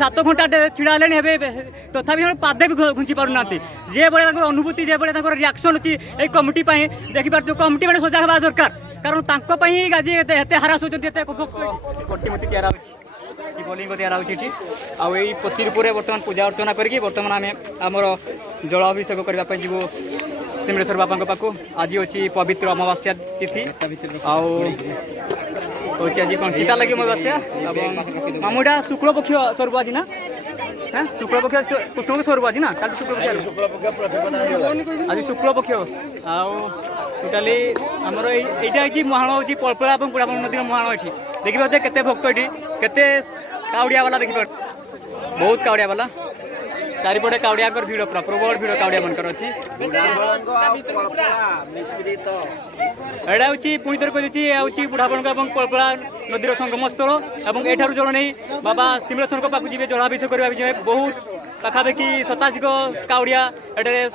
7 घंटा छिड़ा हे तथापि पादे भी घुंची पार ना जे भाई अनुभूति जे भाई रिएक्शन अच्छी ये कमिटी देखिए कमिटी मैंने सजा हवा दरकार कारण तांई आज एत हारास होती प्रतिमूर्ति तैयार शिवलिंग तैयार होती आई प्रतिरूपे बर्तमान पूजा अर्चना करके बर्तमान आम आमर जल अभिषेक करने जीवु सिमलेश्वर बापा पाखु आज अच्छी पवित्र अमावास्या तिथि आज कौन टीका लगे अमावास्या मामुटा शुक्ल पक्ष स्वरूप आज ना हाँ शुक्ल पक्ष कृष्ण के स्वरूप आज ना कल शुक्ल पक्ष आज शुक्ल पक्ष टोटाली आमर यहाँ मुहाण हूँ पलपला और पुराण नदी मुहाण अच्छी देखिए केते भक्त ये केते काउड़िया वाला देखिए बहुत काउड़िया वाला चारिपटे काउड़िया भिड़ पूरा प्रबल भिड़ काउड़िया मनकर अच्छी यहाँ हूँ पुणी थर कही बुढ़ाबण और पलपला नदीर संगम स्थल और यू जल नहीं बाबा सिमलेश्वर पाक जी जलाभिषेक करने बहुत पाखापाखि 27 काउड़िया ये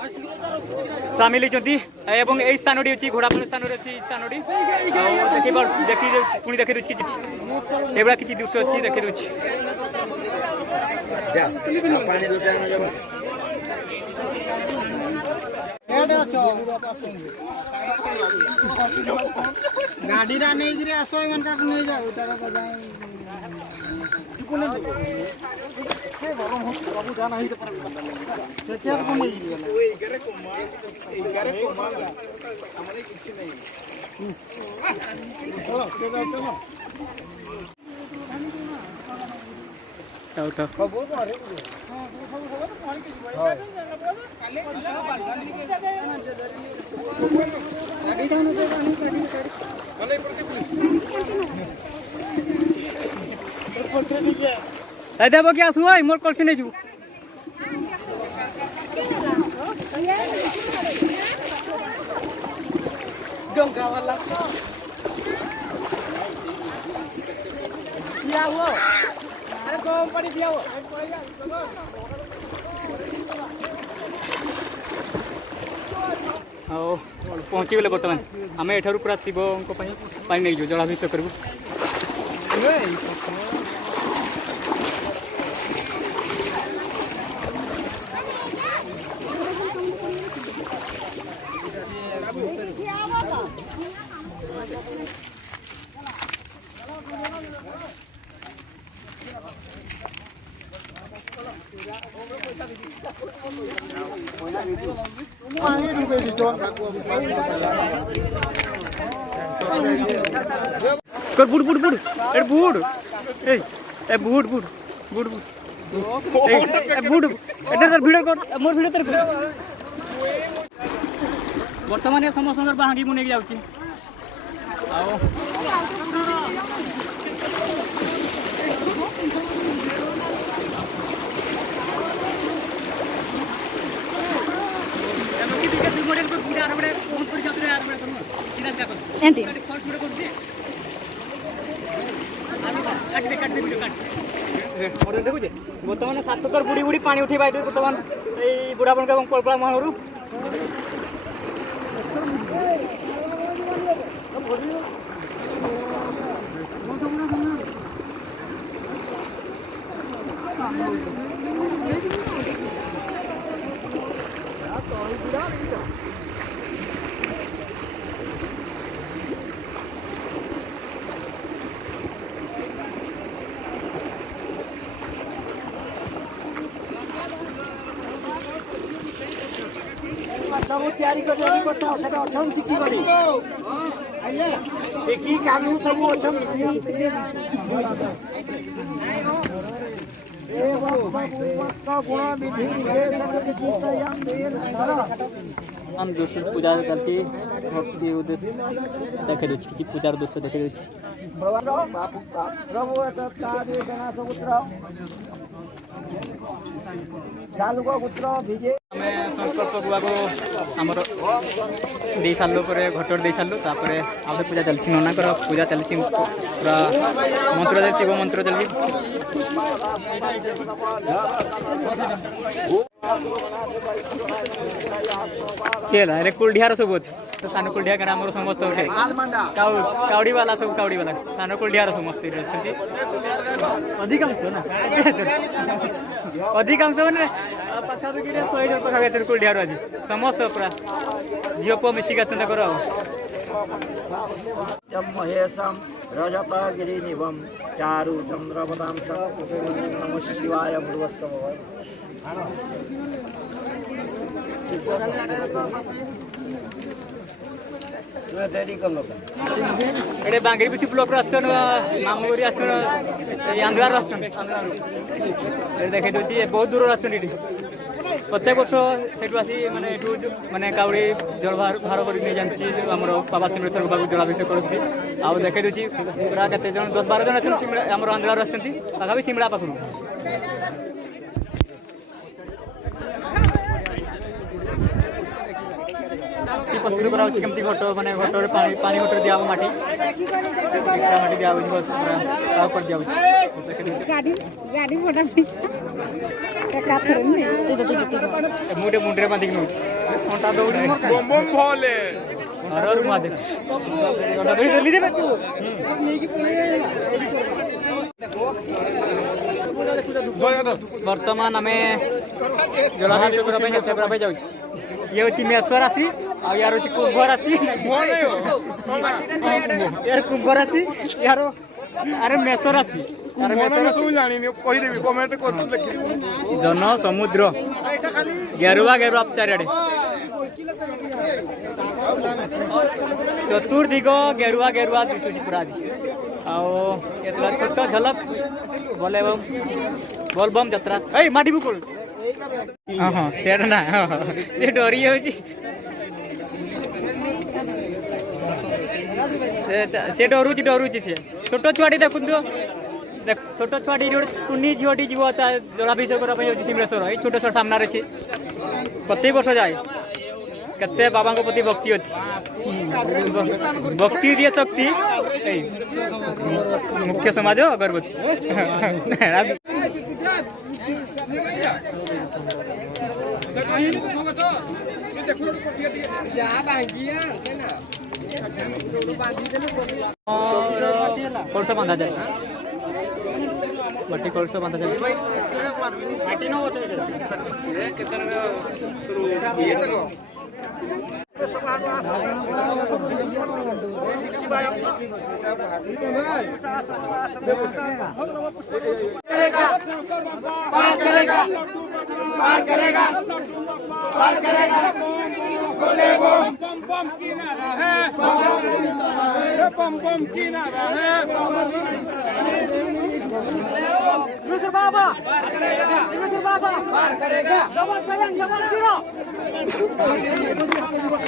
सामिल होती यही स्थान अच्छी घोड़ापण स्थान अच्छी स्थान देखी पुणी देखी दूसरी किसी किसी दृश्य अच्छी देखी दूसरी गाड़ी नहीं आसो नहीं जाओ देव क्या आसु मोर कलसी नहीं जीव पहुँची गले बर्तमान आम एठार पूरा शिव पानी नहीं जो जलाभिषेक करूँ कर बुड़ बुड़ बुड़ ए बुड़ ए बुड़ बुड़ बुड़ बुड़ ए बुड़ एटर वीडियो कर मोर वीडियो तेरे वर्तमान समस्त बाहागी मु नहीं जाउची आओ मॉडल को पूरा आरबड़े बहुत पड़ जाते यार बड़े करूं सीधा क्या कर एंटी फर्स्ट वीडियो कर दे काट दे वीडियो काट मॉडल देखो जे वर्तमान 7 कर बुड़ी बुड़ी पानी उठी बाइट वर्तमान ए बुढ़ापन का पलपला महरु सब तैयारी कर रेडी करता सेटा अछम किती करी आइए एकी कानू सब अछम ए बाबा गुण विधि हम दोषी पूजा करती भक्ति उद्देश्य देखे दे छी पूजार दोष देखे दे छी प्रभु तादे जना समुद्र चालू को पुत्र भिजे हमें संकल्प गुआको आमर दे सारू घटर दे सारू आउ पूजा चलती ननाकर पूजा चलती पूरा मंत्र शिव मंत्र चलती केला रे कुलढियार सब अच्छे तो सान कुलढिया कारण आमर समस्त उठे काउडी वाला सब काउडी वाला सान कुलढियार समस्त अच्छे अधिकांश ना अधिकांश मैंने पाखापाखि 100 जन पाखापाखि कुलढियार आज समस्त पूरा झील पुआ मिसिक महेशम रजतगिरिनिभं चारु चंद्रवदांसं नमः शिवाय मृगस्व एडे बांगरी पिसी ब्लॉक आछन मामूरी आछन आंध्रार आछन देखे दोची बहुत दूर आछन इटी प्रत्येक वर्ष सेठू आसी माने एठू माने काउडी जल भार कर नहीं जानती हमर बाबा सिमरेश्वर बाबू जलाभिषेक करती आ देखे दोची पूरा केते जन 10-12 जन आछन सिमरा हमर आंध्रार आछंती पाखा भी सिमरा पाखु प्रस्तुत करा केमती घट माने घटर पानी पानी घटर दिया माटी माटी दिया बस पूरा कर दिया गाड़ी गाड़ी बड़ा का फरन नहीं मुंडे मुंडे बांधिक नु अंटा दौड़ी बम बम भोले हर मादे अंटा दौड़ी जल्दी दे वर्तमान आम जलाभिषेक करने जाऊँ ये हूँ मेष राशि आ यार हूँ कुंभ राशि यार कुंभ राशि यार अरे मेष राशि जन समुद्र गेरुआ गेरुआ चारिड़े चतुर्दिग गेरुआ गेरुआ दिशुची पूरा आज छोट झलक बोले बोलबम यात्रा ए माटी बुकुल हाँ हाँ सेटा ना से डरी से डरुची डरुची से छोट छुआटी देखु देख छोट छुआटी कुनी झीटी जीव जलाभिषेक करने सिमरेश्वर ये छोट छोट सामने अच्छे प्रत्येक वर्ष जाए केते बाबा प्रति भक्ति अच्छी भक्ति दिए शक्ति मुख्य समाज अगरबत्ती कलश बांधा जाए मटी कलश बांधा जाए बोले बम बम बम की नारा है बम बम की नारा है सिमरेश्वर बाबा सिमरेश्वर बाबा पार करेगा डबल 7 डबल 0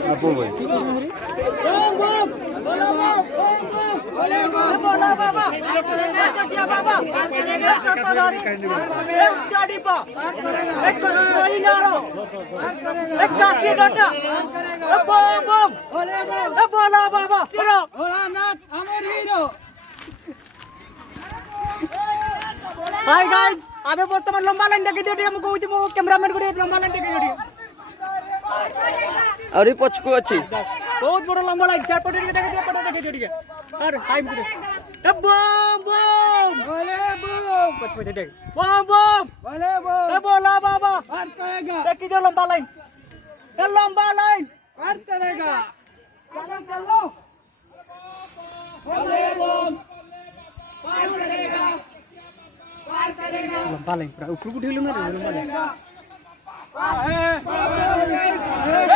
आपो भाई बम बम बोलो बम बोले बम बोला बाबा क्या बाबा पार करेगा एक चाड़ी पा एक कोई नारो एक कासी डटा बम बम बोले बम बोला बाबा चिरो भोलानाथ अमर हीरो हाय गाइस आबे बर्तमान लंबा लाइन देखे दियो हम कहू छी मो कैमरामैन को लंबा लाइन देखे दियो अरे पछको अछि बहुत बड़ा लंबा लाइन चार पटे देखे दियो पटे देखे दियो अरे टाइम करे बम बम बोले बम पछ पछ देख बम बम बोले बम ए बोला बाबा पार करेगा देखी जो लंबा लाइन ए लंबा लाइन पार करेगा चलो चलो बोले बम पार करेगा लंबा लाइन पूरा ऊपर को ढेलू ना लंबा लाइन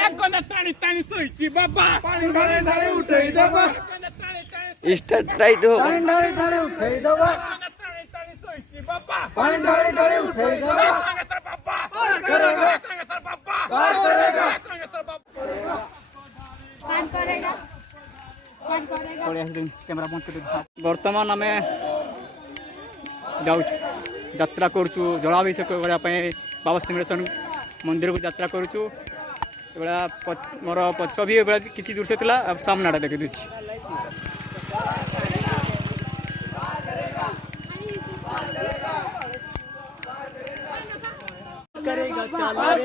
एक कोना टाणी टाणी सोईची बाबा पाणी ढाळे ढाळे उठई देबा स्टार्ट टाइट हो पाणी ढाळे ढाळे उठई देबा टाणी टाणी सोईची बाबा पाणी ढाळे ढाळे उठई देबा पार करेगा पार करेगा पार करेगा कैमरा बंद कर वर्तमान आम जाऊँ यात्रा करुचु जलाभिषेक करने बाबा सिमरेश्वर मंदिर को यात्रा करुचु मोर पछ भी किसी दृश्य था अब सामना देखी दूसरी करेगा चलो रे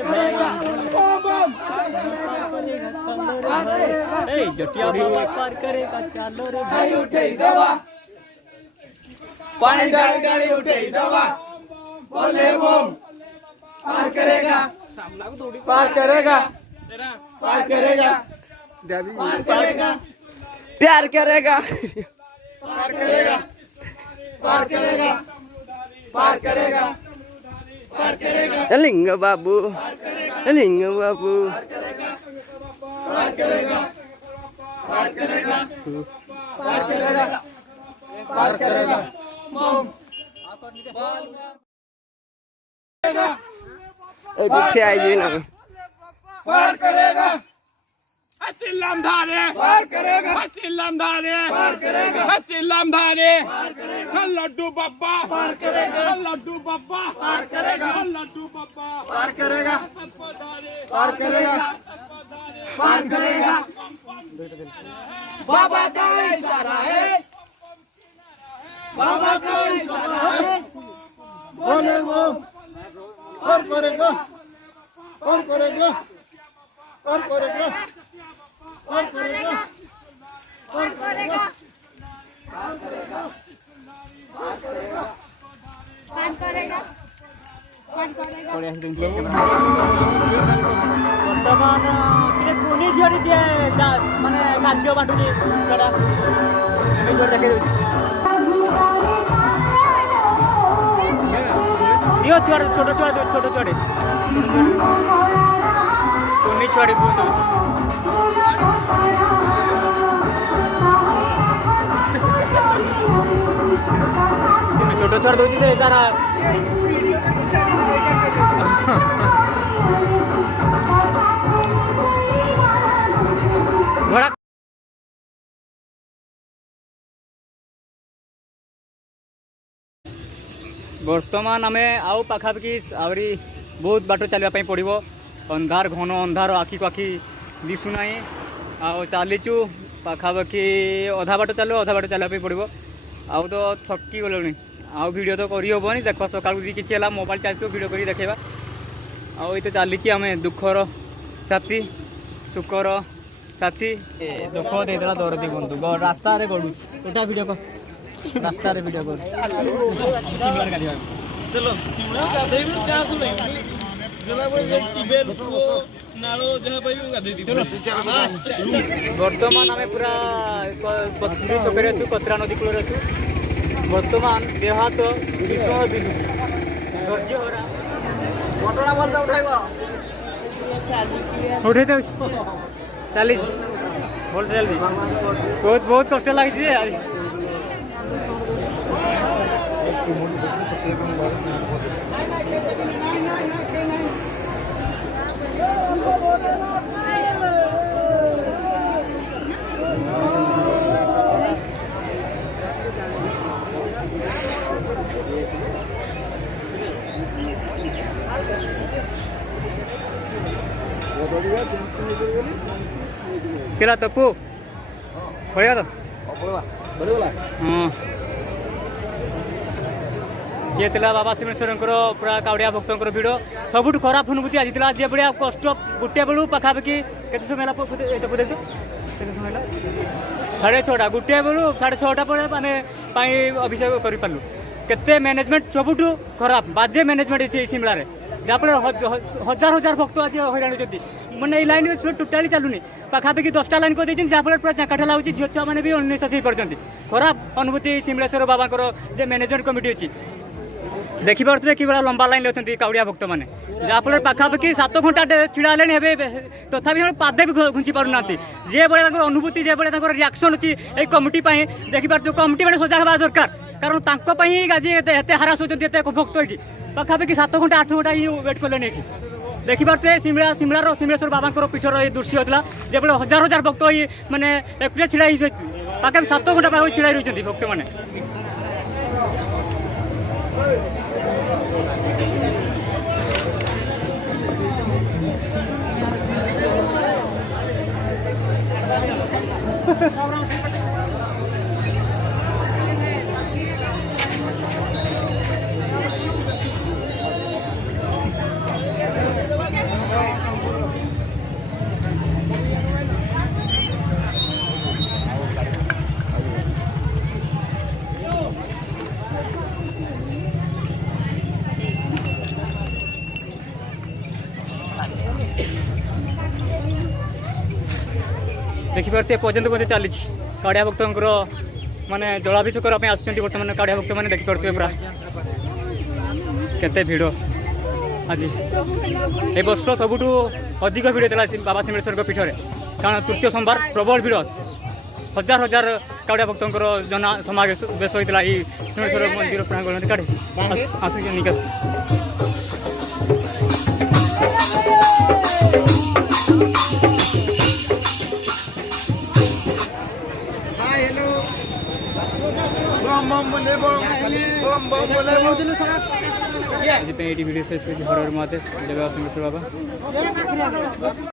भाई ए जटिया भी पार करेगा चलो रे भाई उठे दवा पानी डाली डाली उठे दवा बोले बम पार करेगा पार करेगा पार करेगा पार करेगा प्यार करेगा पार करेगा पार करेगा पार करेगा पार करेगा लिंग बाबू लिंग बाबू पार करेगा पार करेगा पार करेगा पार करेगा उठे आई जी ना पार करेगा चिल्लाम धारे पार करेगा चिल्लाम धारे पार करेगा चिल्लाम धारे लड्डू पप्पा पार करेगा लड्डू पप्पा पार करेगा लड्डू पप्पा पार करेगा पार करेगा पार करेगा बाबा का इशारा है बाबा का इशारा है बोले वो पार करेगा पार करेगा पार करेगा पार करेगा पार करेगा पार करेगा पार करेगा ବର୍ତ୍ତମାନ ଟିକେ କୁନି ଝିଅଟି ଦିଏ ମାନେ ଖାଦ୍ୟ ବାଣ୍ଟୁଛି ସେଟା ଚାକିରି ଦିଅ ଛୁଆ ଛୋଟ ଛୁଆଟେ କୁନି ଛୁଆଟି ଦଉଛି ଛୋଟ ଛୁଆ ଦଉଛି ଯେ ତାର ଘୋଡ଼ା ବର୍ତ୍ତମାନ ଆମେ ଆଉ ପାଖାପାଖି ଆହୁରି ବହୁତ ବାଟ ଚାଲିବା ପାଇଁ ପଡ଼ିବ ଅନ୍ଧାର ଘନ ଅନ୍ଧାର ଆଖିକୁ ଆଖି ଦିଶୁନାହିଁ ଆଉ ଚାଲିଛୁ ପାଖାପାଖି ଅଧା ବାଟ ଚାଲିବା ପାଇଁ ପଡ଼ିବ ଆଉ ତ ଥକି ଗଲୁଣି ଆଉ ଭିଡ଼ିଓ ତ କରିହେବନି ଦେଖ ସକାଳୁ ଯଦି କିଛି ହେଲା ମୋବାଇଲ ଚାଲିଥିବ ଭିଡ଼ିଓ କରି ଦେଖେଇବା ଆଉ ଏଇତ ଚାଲିଛି ଆମେ ଦୁଃଖର ସାଥୀ ସୁଖର ସାଥୀ ଦୁଃଖ ଦେଇଦେଲା ଦରଦି ବନ୍ଧୁ ରାସ୍ତାରେ ଗଡ଼ୁଛି ଏଇଟା ଭିଡ଼ିଓ କର ରାସ୍ତାରେ ଭିଡ଼ିଓ କରୁଛି ବର୍ତ୍ତମାନ ଆମେ ପୁରା କଚୁରୀ ଛକରେ ଅଛୁ କତରା ନଦୀ କୂଳରେ ଅଛୁ ବର୍ତ୍ତମାନ ଦେହ ହାତ ଭୀଷଣ ବିନ୍ଧୁଛି ଧୈର୍ଯ୍ୟ ହରା ଘଟଣା ଭଲ ଉଠାଇବ ଉଠେଇ ଦେଉଛି ଚାଲିଛି ଭଲ ଚାଲିଛି ବହୁତ କଷ୍ଟ ଲାଗିଛି ଯେ ଆଜି केला तपु पड़ेगा तो हाँ ये थिला बाबा शिवेश्वर पूरा कावड़िया भक्त भिड़ सबुठ खराब अनुभूति आज जे भाया कष्ट गोटे बेलू पाखापाखि केते समय समय 6:30 गोटे बेलू 6:30 पर माने अभिषेक कर पार्लु केते मैनेजमेंट सबुठ खराब बाजे मैनेजमेंट शिमला जहाँफल हजार हजार भक्त आज हईराण होती मैंने लाइन टोटाली चलुनी पाखापाखि 10टा लाइन कर जहाँफल पूरा चाकाठा लगुच झील छुआ मैंने भी अनिश्वास हो पार्टी खराब अनुभूति शिमलेश्वर बाबा जे मैनेजमेंट कमिटी अच्छी देखिपे कि भाया लंबा लाइन अच्छा कावड़िया भक्त मैंने जहाँफल पाखापाखि 7 घंटा छिड़ा है तथापि पादे भी घुंची पारना जे भाया अनुभूति जे भाया रिएक्शन अच्छी ये कमिटी देखिपे कमिटी मैंने सजा हवा दरकार कारण आज एत हारास होती भक्त ये पाखापाखि 7 घंटा 8 घंटा ही वेट कले देखिपे शिमलार शिमलेश्वर बाबा पीठर ये दृश्य होता जो हजार हजार भक्त ये मैंने एक छिड़ा पाखापाखि 7 घंटा पाख छिड़ा रही भक्त मैंने देखिपे पर्यटन मध्य चली काड़िया भक्त माने जलाभिषेक करने आसुँच बर्तमान काड़िया भक्त मैंने देखिपे पूरा केते भिड़ आज ए वर्ष सबुठ अधिक भिड़ था बाबा सिंहेश्वर पीठर कारण तृतीय सोमवार प्रबल भिड़ हजार हजार काड़िया भक्त जना समावेश होता है सिंहेश्वर मंदिर प्रांगण काड़े आसुँच निकास वीडियो शेष हर हर महादेव जय बाबा सिंहेश्वर बाबा।